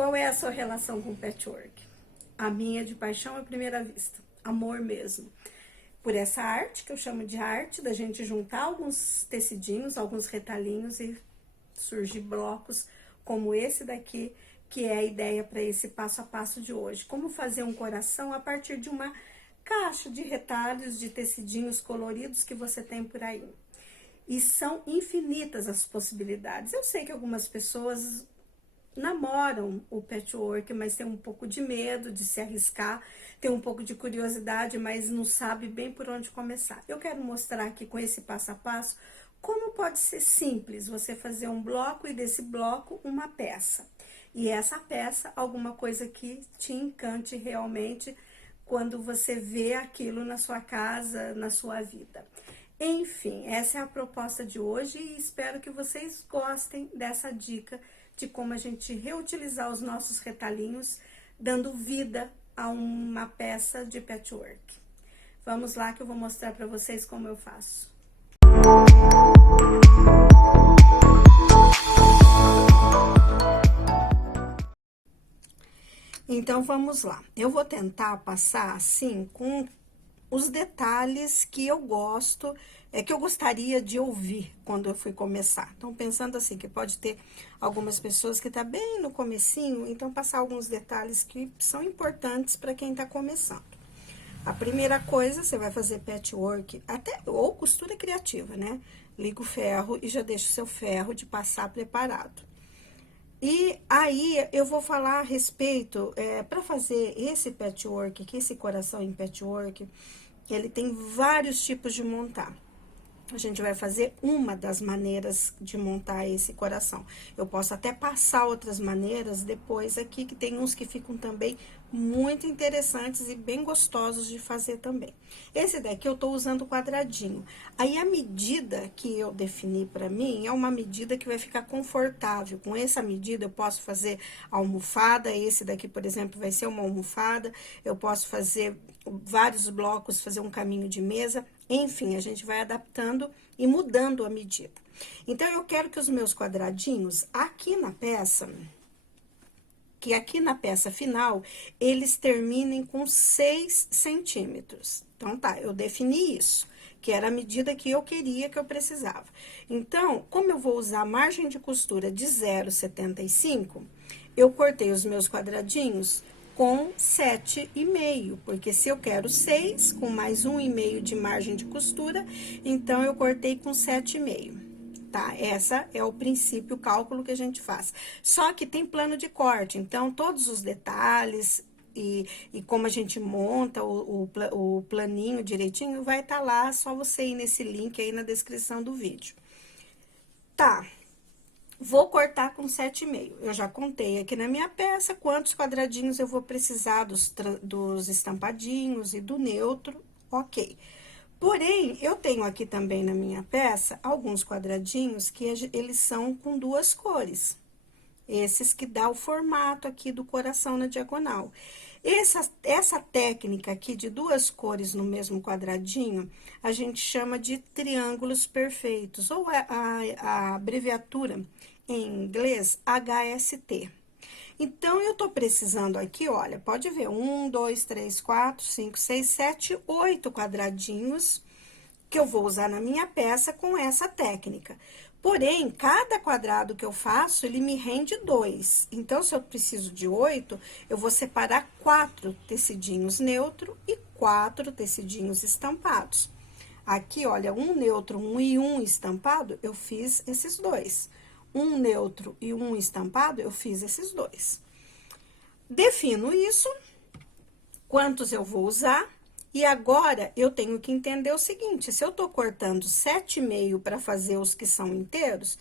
Qual é a sua relação com o patchwork? A minha é de paixão à primeira vista, amor mesmo. Por essa arte, que eu chamo de arte, da gente juntar alguns tecidinhos, alguns retalhinhos e surgir blocos como esse daqui, que é a ideia para esse passo a passo de hoje. Como fazer um coração a partir de uma caixa de retalhos, de tecidinhos coloridos que você tem por aí. E são infinitas as possibilidades. Eu sei que algumas pessoas namoram o patchwork, mas tem um pouco de medo de se arriscar, tem um pouco de curiosidade, mas não sabe bem por onde começar. Eu quero mostrar aqui com esse passo a passo como pode ser simples você fazer um bloco e desse bloco uma peça. E essa peça, alguma coisa que te encante realmente quando você vê aquilo na sua casa, na sua vida. Enfim, essa é a proposta de hoje e espero que vocês gostem dessa dica de como a gente reutilizar os nossos retalhinhos, dando vida a uma peça de patchwork. Vamos lá que eu vou mostrar para vocês como eu faço. Então, vamos lá. Eu vou tentar passar assim com os detalhes que eu gosto, que eu gostaria de ouvir quando eu fui começar. Então, pensando assim, que pode ter algumas pessoas que tá bem no comecinho, então passar alguns detalhes que são importantes para quem tá começando. A primeira coisa, você vai fazer patchwork, ou costura criativa, né? Liga o ferro e já deixa o seu ferro de passar preparado. E aí, eu vou falar a respeito, para fazer esse patchwork, que esse coração em patchwork, ele tem vários tipos de montar. A gente vai fazer uma das maneiras de montar esse coração. Eu posso até passar outras maneiras depois aqui, que tem uns que ficam também muito interessantes e bem gostosos de fazer também. Esse daqui eu tô usando quadradinho. Aí, a medida que eu defini pra mim é uma medida que vai ficar confortável. Com essa medida, eu posso fazer almofada. Esse daqui, por exemplo, vai ser uma almofada. Eu posso fazer vários blocos, fazer um caminho de mesa. Enfim, a gente vai adaptando e mudando a medida. Então, eu quero que os meus quadradinhos, aqui na peça final, eles terminem com 6 centímetros. Então, tá, eu defini isso, que era a medida que eu queria, que eu precisava. Então, como eu vou usar a margem de costura de 0,75, eu cortei os meus quadradinhos com 7,5, porque se eu quero 6, com mais 1,5 de margem de costura, então eu cortei com 7,5. Tá? Essa é o princípio, o cálculo que a gente faz. Só que tem plano de corte, então todos os detalhes e como a gente monta o planinho direitinho, vai estar lá, só você ir nesse link aí na descrição do vídeo. Tá. Vou cortar com 7,5. Eu já contei aqui na minha peça quantos quadradinhos eu vou precisar dos estampadinhos e do neutro, ok. Porém, eu tenho aqui também na minha peça alguns quadradinhos que eles são com 2 cores. Esses que dá o formato aqui do coração na diagonal. Essa técnica aqui de 2 cores no mesmo quadradinho, a gente chama de triângulos perfeitos, ou a abreviatura em inglês HST. Então, eu tô precisando aqui, olha, pode ver, 1, 2, 3, 4, 5, 6, 7, 8 quadradinhos que eu vou usar na minha peça com essa técnica. Porém, cada quadrado que eu faço, ele me rende 2. Então, se eu preciso de 8, eu vou separar 4 tecidinhos neutro e 4 tecidinhos estampados. Aqui, olha, um neutro, e um estampado, eu fiz esses 2. Um neutro e um estampado, eu fiz esses 2. Defino isso, quantos eu vou usar. E agora, eu tenho que entender o seguinte, se eu tô cortando 7,5 para fazer os que são inteiros,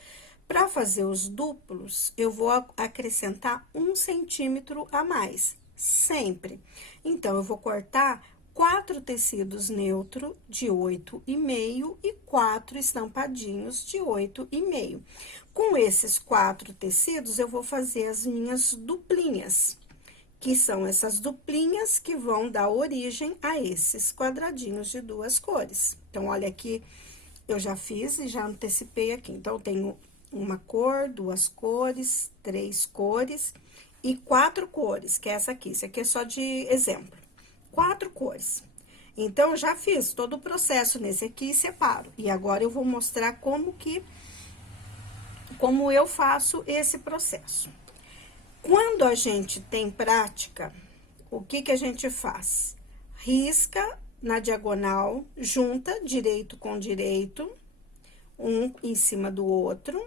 para fazer os duplos, eu vou acrescentar 1 centímetro a mais, sempre. Então, eu vou cortar 4 tecidos neutro de 8,5 e 4 estampadinhos de 8,5. Com esses 4 tecidos, eu vou fazer as minhas duplinhas, que são essas duplinhas que vão dar origem a esses quadradinhos de 2 cores. Então, olha aqui, eu já fiz e já antecipei aqui. Então, eu tenho uma cor, 2 cores, 3 cores e 4 cores, que é essa aqui. Isso aqui é só de exemplo. 4 cores. Então, eu já fiz todo o processo nesse aqui e separo. E agora, eu vou mostrar como eu faço esse processo. Quando a gente tem prática, o que que a gente faz? Risca na diagonal, junta direito com direito, um em cima do outro.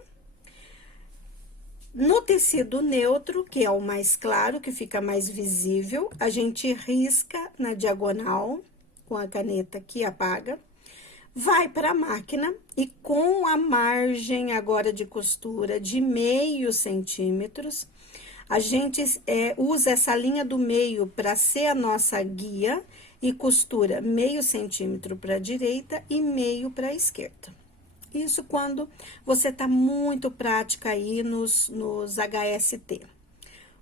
No tecido neutro, que é o mais claro, que fica mais visível, a gente risca na diagonal, com a caneta que apaga, vai para a máquina e com a margem agora de costura de meio centímetros, a gente usa essa linha do meio para ser a nossa guia e costura meio centímetro para a direita e meio para a esquerda. Isso quando você tá muito prática aí nos HST.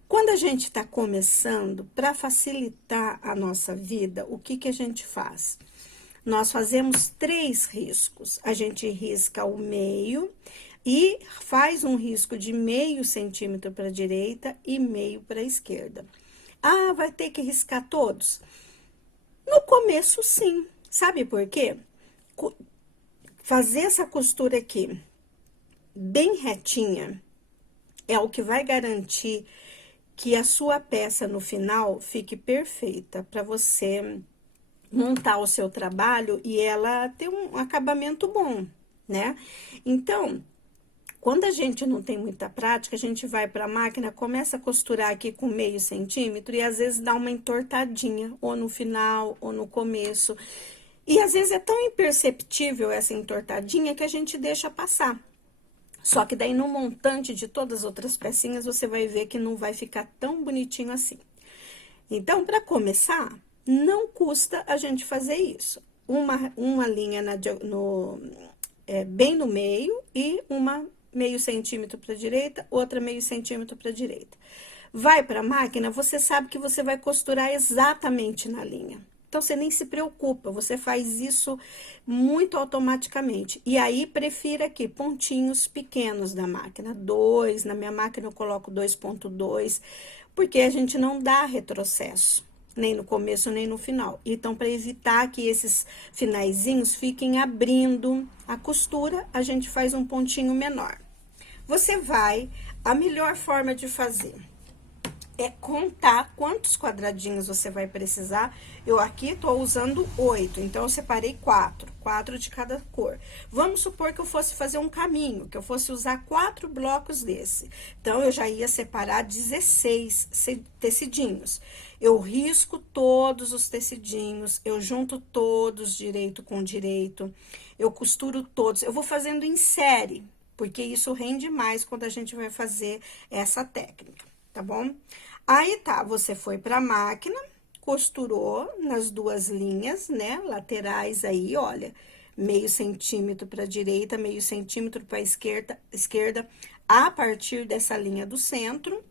Quando a gente está começando, para facilitar a nossa vida, o que que a gente faz? Nós fazemos 3 riscos. A gente risca o meio e faz um risco de meio centímetro para a direita e meio para a esquerda. Ah, vai ter que riscar todos? No começo, sim. Sabe por quê? Fazer essa costura aqui bem retinha é o que vai garantir que a sua peça no final fique perfeita para você montar o seu trabalho e ela ter um acabamento bom, né? Então, quando a gente não tem muita prática, a gente vai para a máquina, começa a costurar aqui com meio centímetro e às vezes dá uma entortadinha, ou no final, ou no começo. E às vezes é tão imperceptível essa entortadinha que a gente deixa passar. Só que daí no montante de todas as outras pecinhas, você vai ver que não vai ficar tão bonitinho assim. Então, para começar, não custa a gente fazer isso. Uma linha bem no meio e uma meio centímetro para a direita, outra meio centímetro para a direita. Vai para a máquina, você sabe que você vai costurar exatamente na linha. Então, você nem se preocupa, você faz isso muito automaticamente. E aí, prefira aqui pontinhos pequenos da máquina, 2, na minha máquina eu coloco 2,2, porque a gente não dá retrocesso, nem no começo, nem no final. Então, para evitar que esses finaizinhos fiquem abrindo a costura, a gente faz um pontinho menor. A melhor forma de fazer é contar quantos quadradinhos você vai precisar. Eu aqui tô usando 8, então eu separei 4 de cada cor. Vamos supor que eu fosse fazer um caminho, que eu fosse usar 4 blocos desse. Então, eu já ia separar 16 tecidinhos. Eu risco todos os tecidinhos, eu junto todos direito com direito, eu costuro todos. Eu vou fazendo em série, porque isso rende mais quando a gente vai fazer essa técnica, tá bom? Aí, tá, você foi pra máquina, costurou nas 2 linhas, né, laterais aí, olha, meio centímetro pra direita, meio centímetro pra esquerda, a partir dessa linha do centro,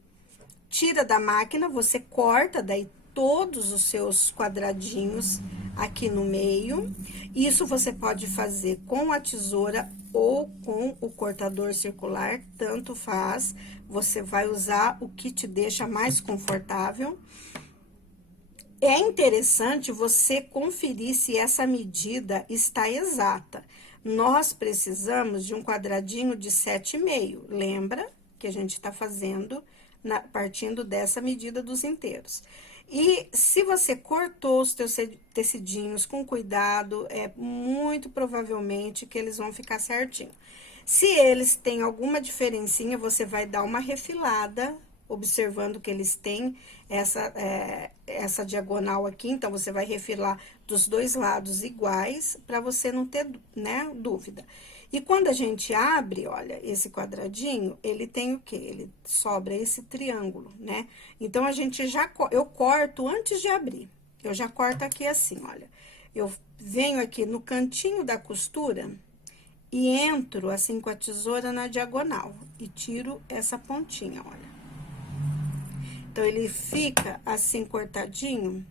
tira da máquina, você corta daí todos os seus quadradinhos aqui no meio. Isso você pode fazer com a tesoura ou com o cortador circular, tanto faz. Você vai usar o que te deixa mais confortável. É interessante você conferir se essa medida está exata. Nós precisamos de um quadradinho de 7,5. Lembra que a gente está fazendo partindo dessa medida dos inteiros. E se você cortou os teus tecidinhos com cuidado, é muito provavelmente que eles vão ficar certinho. Se eles têm alguma diferencinha, você vai dar uma refilada, observando que eles têm essa diagonal aqui. Então, você vai refilar dos 2 lados iguais, para você não ter, né, dúvida. E quando a gente abre, olha, esse quadradinho, ele tem o quê? Ele sobra esse triângulo, né? Então, eu corto antes de abrir. Eu já corto aqui assim, olha. Eu venho aqui no cantinho da costura e entro assim com a tesoura na diagonal e tiro essa pontinha, olha. Então, ele fica assim cortadinho,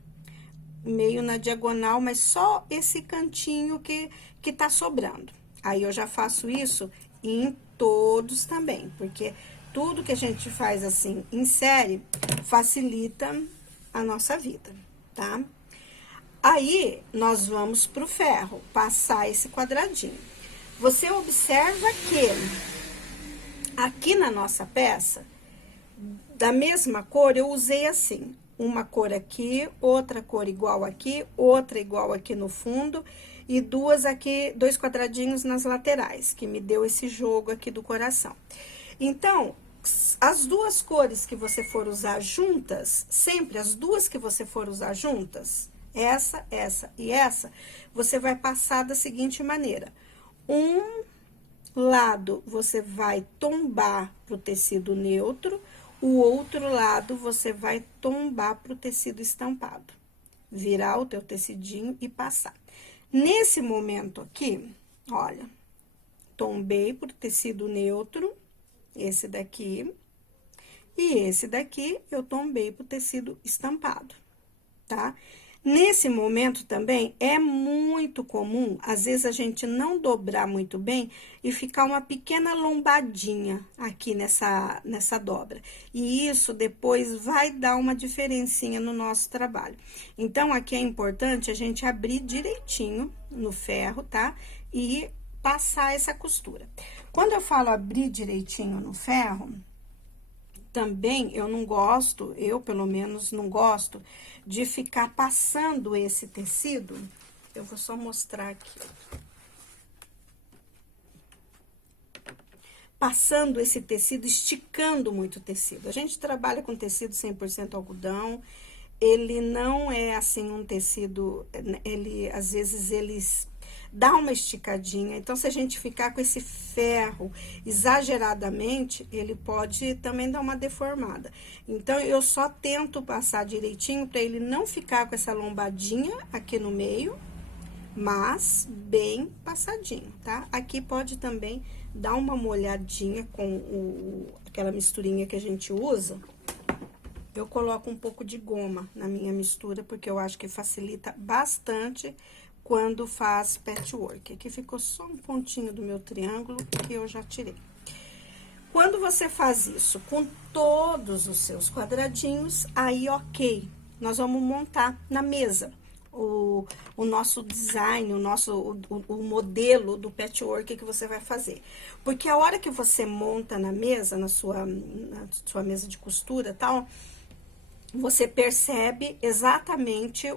meio na diagonal, mas só esse cantinho que tá sobrando. Aí, eu já faço isso em todos também, porque tudo que a gente faz assim em série, facilita a nossa vida, tá? Aí, nós vamos pro ferro, passar esse quadradinho. Você observa que aqui na nossa peça, da mesma cor, eu usei assim, uma cor aqui, outra cor igual aqui, outra igual aqui no fundo, e duas aqui, 2 quadradinhos nas laterais, que me deu esse jogo aqui do coração. Então, as duas cores que você for usar juntas, sempre as duas que você for usar juntas, essa e essa, você vai passar da seguinte maneira. Um lado você vai tombar pro tecido neutro, o outro lado você vai tombar pro tecido estampado. Virar o teu tecidinho e passar. Nesse momento aqui, olha, tombei pro tecido neutro, esse daqui, e esse daqui eu tombei pro tecido estampado, tá? Nesse momento também é muito comum, às vezes a gente não dobrar muito bem e ficar uma pequena lombadinha aqui nessa dobra. E isso depois vai dar uma diferencinha no nosso trabalho. Então, aqui é importante a gente abrir direitinho no ferro, tá? E passar essa costura. Quando eu falo abrir direitinho no ferro, também eu não gosto, eu pelo menos não gosto, de ficar passando esse tecido. Eu vou só mostrar aqui, ó. Passando esse tecido, esticando muito o tecido. A gente trabalha com tecido 100% algodão, ele não é assim um tecido, ele às vezes eles dá uma esticadinha. Então, se a gente ficar com esse ferro exageradamente, ele pode também dar uma deformada. Então, eu só tento passar direitinho para ele não ficar com essa lombadinha aqui no meio, mas bem passadinho, tá? Aqui pode também dar uma molhadinha com aquela misturinha que a gente usa. Eu coloco um pouco de goma na minha mistura, porque eu acho que facilita bastante quando faz patchwork. Aqui ficou só um pontinho do meu triângulo que eu já tirei. Quando você faz isso com todos os seus quadradinhos, aí ok, nós vamos montar na mesa o nosso design, o modelo do patchwork que você vai fazer. Porque a hora que você monta na mesa, na sua mesa de costura e tal, você percebe exatamente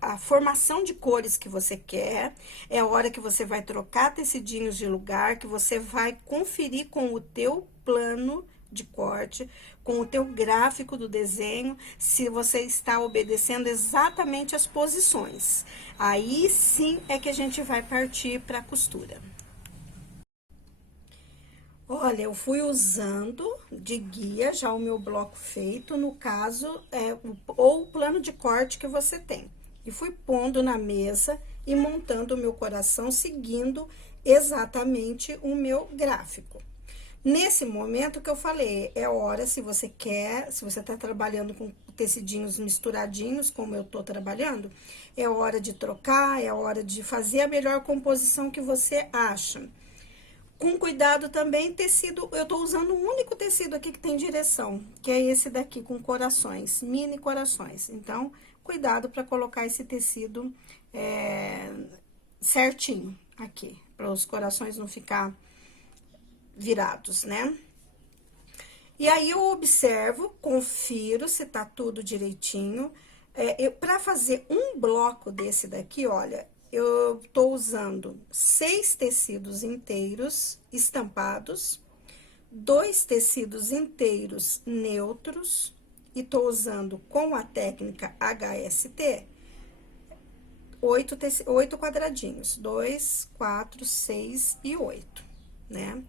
a formação de cores que você quer. É a hora que você vai trocar tecidinhos de lugar, que você vai conferir com o teu plano de corte, com o teu gráfico do desenho, se você está obedecendo exatamente as posições. Aí sim é que a gente vai partir para a costura. Olha, eu fui usando de guia já o meu bloco feito, no caso, ou o plano de corte que você tem. E fui pondo na mesa e montando o meu coração, seguindo exatamente o meu gráfico. Nesse momento que eu falei, é hora, se você quer, se você tá trabalhando com tecidinhos misturadinhos, como eu tô trabalhando, é hora de trocar, é hora de fazer a melhor composição que você acha. Com cuidado também, tecido, eu tô usando um único tecido aqui que tem direção, que é esse daqui com corações, mini corações. Então, cuidado para colocar esse tecido certinho aqui, para os corações não ficar virados, né? E aí, eu observo, confiro se tá tudo direitinho. Para fazer um bloco desse daqui, olha, eu tô usando 6 tecidos inteiros estampados, 2 tecidos inteiros neutros, e tô usando com a técnica HST 8 quadradinhos, 2, 4, 6 e 8, né?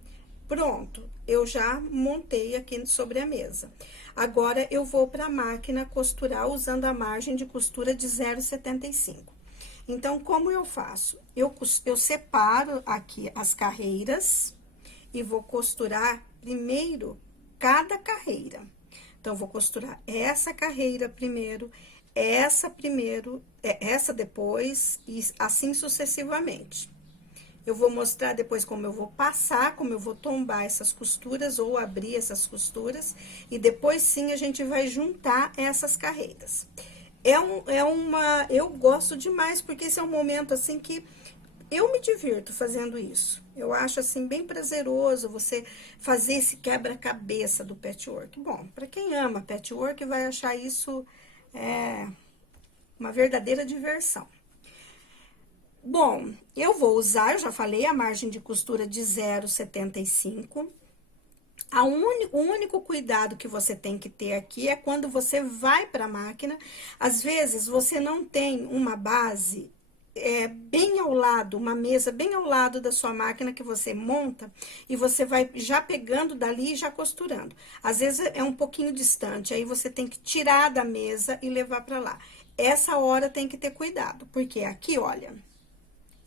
Pronto, eu já montei aqui sobre a mesa. Agora, eu vou para a máquina costurar usando a margem de costura de 0,75. Então, como eu faço? Eu separo aqui as carreiras e vou costurar primeiro cada carreira. Então, vou costurar essa carreira primeiro, essa depois, e assim sucessivamente. Eu vou mostrar depois como eu vou passar, como eu vou tombar essas costuras ou abrir essas costuras. E depois sim a gente vai juntar essas carreiras. Eu gosto demais, porque esse é um momento assim que eu me divirto fazendo isso. Eu acho assim bem prazeroso você fazer esse quebra-cabeça do patchwork. Bom, para quem ama patchwork vai achar isso uma verdadeira diversão. Bom, eu vou usar, eu já falei, a margem de costura de 0,75. O único cuidado que você tem que ter aqui é quando você vai para a máquina. Às vezes, você não tem uma base bem ao lado, uma mesa bem ao lado da sua máquina que você monta e você vai já pegando dali e já costurando. Às vezes é um pouquinho distante, aí você tem que tirar da mesa e levar para lá. Essa hora tem que ter cuidado, porque aqui, olha,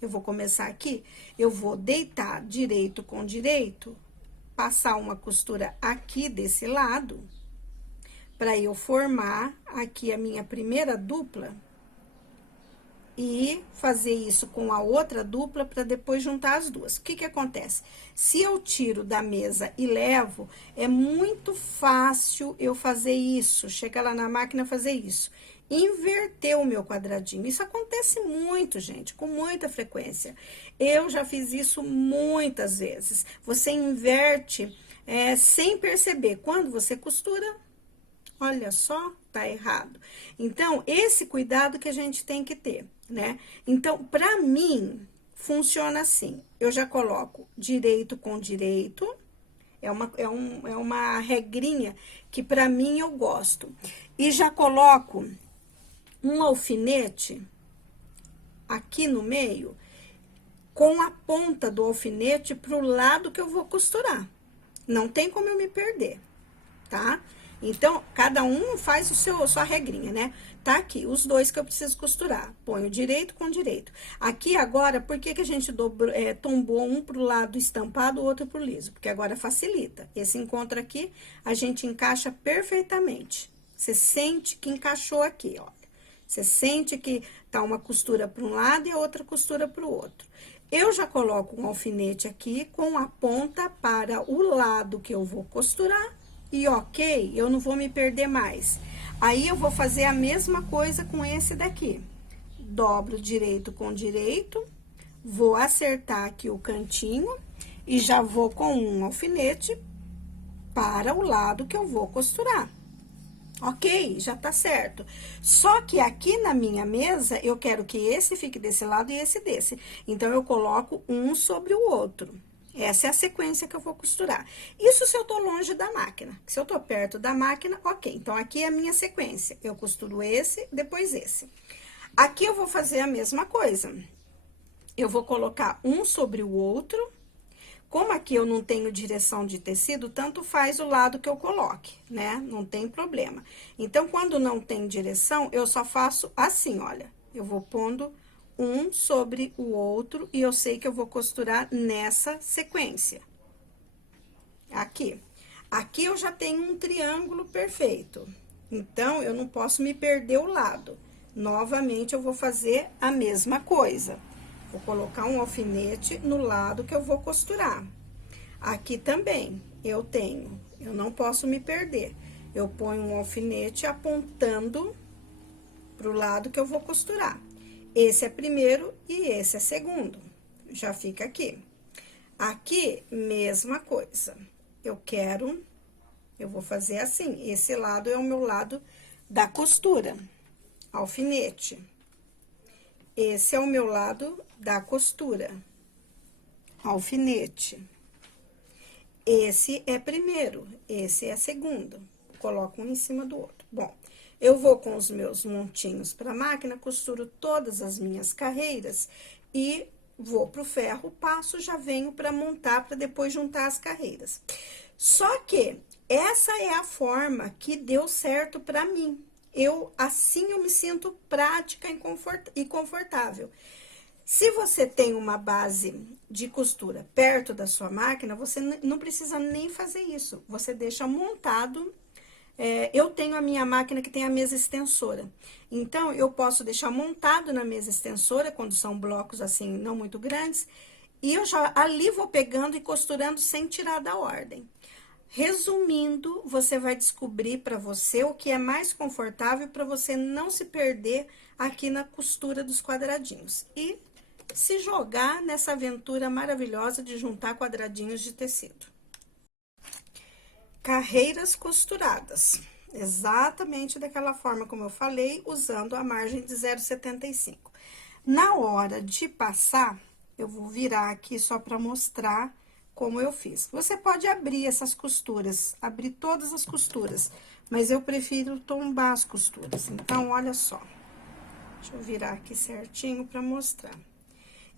eu vou começar aqui, eu vou deitar direito com direito, passar uma costura aqui desse lado, para eu formar aqui a minha primeira dupla e fazer isso com a outra dupla para depois juntar as duas. O que que acontece? Se eu tiro da mesa e levo, é muito fácil eu fazer isso, chegar lá na máquina fazer isso. Inverter o meu quadradinho. Isso acontece muito, gente, com muita frequência. Eu já fiz isso muitas vezes. Você inverte sem perceber. Quando você costura, olha só, tá errado. Então, esse cuidado que a gente tem que ter, né? Então, pra mim, funciona assim. Eu já coloco direito com direito. É uma regrinha que pra mim eu gosto. E já coloco um alfinete aqui no meio, com a ponta do alfinete pro lado que eu vou costurar. Não tem como eu me perder, tá? Então, cada um faz sua regrinha, né? Tá aqui, os dois que eu preciso costurar. Ponho direito com direito. Aqui agora, por que que a gente tombou um pro lado estampado, o outro pro liso? Porque agora facilita. Esse encontro aqui, a gente encaixa perfeitamente. Você sente que encaixou aqui, ó. Você sente que tá uma costura para um lado e a outra costura para o outro. Eu já coloco um alfinete aqui com a ponta para o lado que eu vou costurar e ok, eu não vou me perder mais. Aí, eu vou fazer a mesma coisa com esse daqui. Dobro direito com direito, vou acertar aqui o cantinho e já vou com um alfinete para o lado que eu vou costurar. Ok, já tá certo. Só que aqui na minha mesa, eu quero que esse fique desse lado e esse desse. Então, eu coloco um sobre o outro. Essa é a sequência que eu vou costurar. Isso se eu tô longe da máquina. Se eu tô perto da máquina, ok. Então, aqui é a minha sequência. Eu costuro esse, depois esse. Aqui eu vou fazer a mesma coisa. Eu vou colocar um sobre o outro. Como aqui eu não tenho direção de tecido, tanto faz o lado que eu coloque, né? Não tem problema. Então, quando não tem direção, eu só faço assim, olha. Eu vou pondo um sobre o outro e eu sei que eu vou costurar nessa sequência. Aqui. Aqui eu já tenho um triângulo perfeito. Então, eu não posso me perder o lado. Novamente, eu vou fazer a mesma coisa. Vou colocar um alfinete no lado que eu vou costurar. Aqui também, eu não posso me perder. Eu ponho um alfinete apontando pro lado que eu vou costurar. Esse é primeiro e esse é segundo. Já fica aqui. Aqui, mesma coisa. Eu vou fazer assim, esse lado é o meu lado da costura. Alfinete. Esse é o meu lado da costura. Alfinete. Esse é primeiro, esse é segundo. Coloco um em cima do outro. Bom, eu vou com os meus montinhos para a máquina, costuro todas as minhas carreiras e vou pro ferro, passo, já venho para montar, para depois juntar as carreiras. Só que essa é a forma que deu certo para mim. Assim eu me sinto prática e confortável. Se você tem uma base de costura perto da sua máquina, você não precisa nem fazer isso. Você deixa montado. Eu tenho a minha máquina que tem a mesa extensora. Então, eu posso deixar montado na mesa extensora, quando são blocos assim, não muito grandes, E eu já ali vou pegando e costurando sem tirar da ordem. Resumindo, você vai descobrir para você o que é mais confortável para você não se perder aqui na costura dos quadradinhos. E se jogar nessa aventura maravilhosa de juntar quadradinhos de tecido. Carreiras costuradas. Exatamente daquela forma como eu falei, usando a margem de 0,75. Na hora de passar, eu vou virar aqui só para mostrar como eu fiz. Você pode abrir essas costuras, abrir todas as costuras, mas eu prefiro tombar as costuras. Então, olha só. Deixa eu virar aqui certinho para mostrar.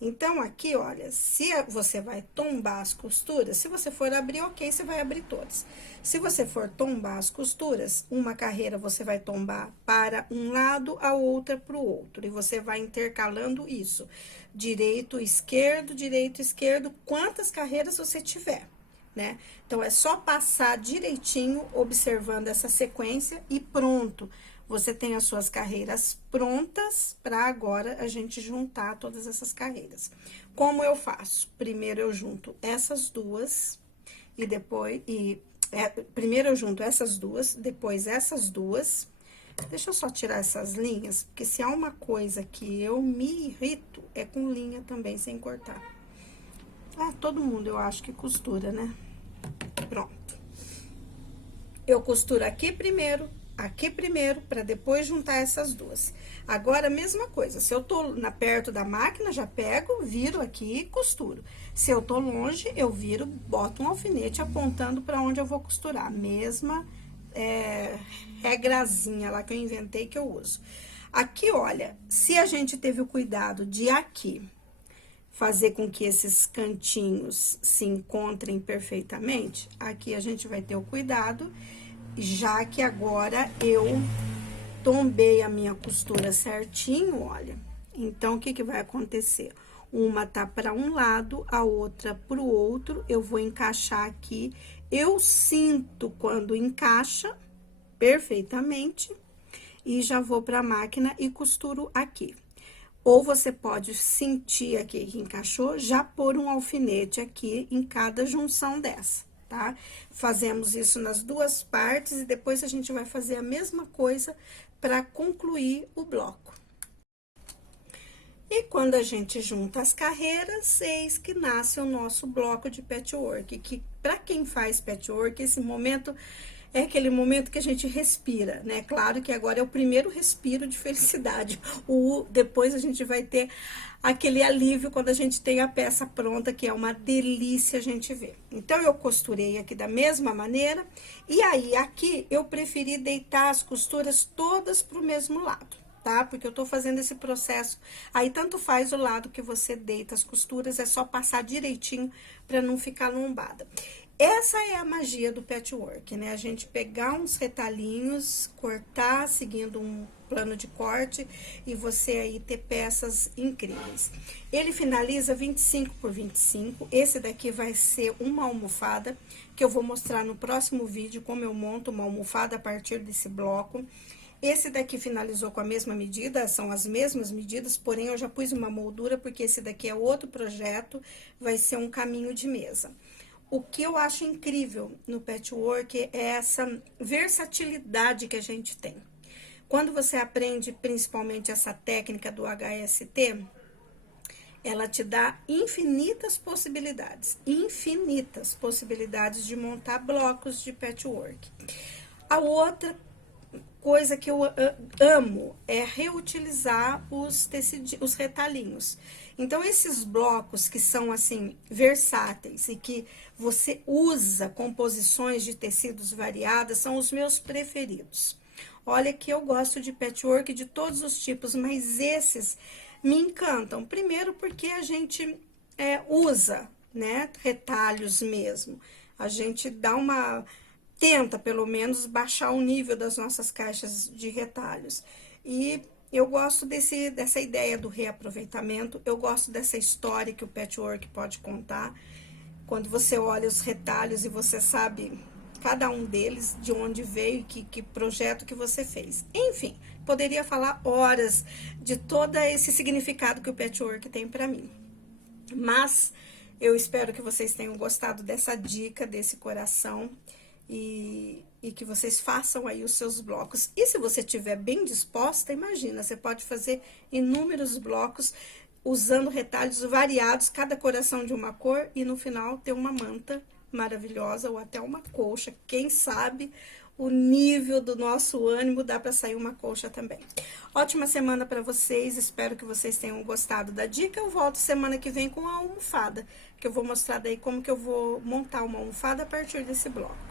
Então, aqui, olha, se você vai tombar as costuras, se você for abrir, ok, você vai abrir todas. Se você for tombar as costuras, uma carreira você vai tombar para um lado, a outra para o outro. E você vai intercalando isso. Direito, esquerdo, quantas carreiras você tiver, né? Então, é só passar direitinho, observando essa sequência e pronto. Você tem as suas carreiras prontas para agora a gente juntar todas essas carreiras. Como eu faço? Primeiro eu junto essas duas e depois primeiro eu junto essas duas, depois essas duas. Deixa eu só tirar essas linhas, porque se há uma coisa que eu me irrito é com linha também sem cortar. Ah, todo mundo eu acho que costura, né? Pronto. Eu costuro aqui primeiro, para depois juntar essas duas. Agora, a mesma coisa, se eu tô perto da máquina, já pego, viro aqui e costuro. Se eu tô longe, eu viro, boto um alfinete apontando para onde eu vou costurar. Mesma regrazinha lá que eu inventei que eu uso. Aqui, olha, se a gente teve o cuidado de aqui fazer com que esses cantinhos se encontrem perfeitamente, aqui a gente vai ter o cuidado, já que agora eu tombei a minha costura certinho, olha. Então, o que que vai acontecer? Uma tá para um lado, a outra pro outro, eu vou encaixar aqui. Eu sinto quando encaixa perfeitamente e já vou para a máquina e costuro aqui. Ou você pode sentir aqui que encaixou, já pôr um alfinete aqui em cada junção dessa, tá? Fazemos isso nas duas partes e depois a gente vai fazer a mesma coisa para concluir o bloco. E quando a gente junta as carreiras, eis que nasce o nosso bloco de patchwork, que para quem faz patchwork, esse momento é aquele momento que a gente respira, né? Claro que agora é o primeiro respiro de felicidade. Depois a gente vai ter aquele alívio quando a gente tem a peça pronta, que é uma delícia a gente ver. Então, eu costurei aqui da mesma maneira, e aí, aqui, eu preferi deitar as costuras todas pro mesmo lado, tá? Porque eu tô fazendo esse processo, aí tanto faz o lado que você deita as costuras, é só passar direitinho pra não ficar lombada. Essa é a magia do patchwork, né? A gente pegar uns retalhinhos, cortar seguindo um plano de corte e você aí ter peças incríveis. Ele finaliza 25 por 25. Esse daqui vai ser uma almofada, que eu vou mostrar no próximo vídeo como eu monto uma almofada a partir desse bloco. Esse daqui finalizou com a mesma medida, são as mesmas medidas, porém eu já pus uma moldura, porque esse daqui é outro projeto, vai ser um caminho de mesa. O que eu acho incrível no patchwork é essa versatilidade que a gente tem. Quando você aprende principalmente essa técnica do HST, ela te dá infinitas possibilidades de montar blocos de patchwork. A outra coisa que eu amo é reutilizar os retalhinhos. Então, esses blocos que são, assim, versáteis e que você usa composições de tecidos variadas, são os meus preferidos. Olha que eu gosto de patchwork de todos os tipos, mas esses me encantam. Primeiro porque a gente usa, né, retalhos mesmo. A gente tenta, pelo menos, baixar o nível das nossas caixas de retalhos. E eu gosto dessa ideia do reaproveitamento, eu gosto dessa história que o patchwork pode contar. Quando você olha os retalhos e você sabe cada um deles, de onde veio, que projeto que você fez. Enfim, poderia falar horas de todo esse significado que o patchwork tem para mim. Mas eu espero que vocês tenham gostado dessa dica, desse coração, e que vocês façam aí os seus blocos. E se você estiver bem disposta, imagina, você pode fazer inúmeros blocos usando retalhos variados, cada coração de uma cor, e no final ter uma manta maravilhosa ou até uma colcha. Quem sabe o nível do nosso ânimo dá para sair uma colcha também. Ótima semana para vocês, espero que vocês tenham gostado da dica. Eu volto semana que vem com a almofada, que eu vou mostrar daí como que eu vou montar uma almofada a partir desse bloco.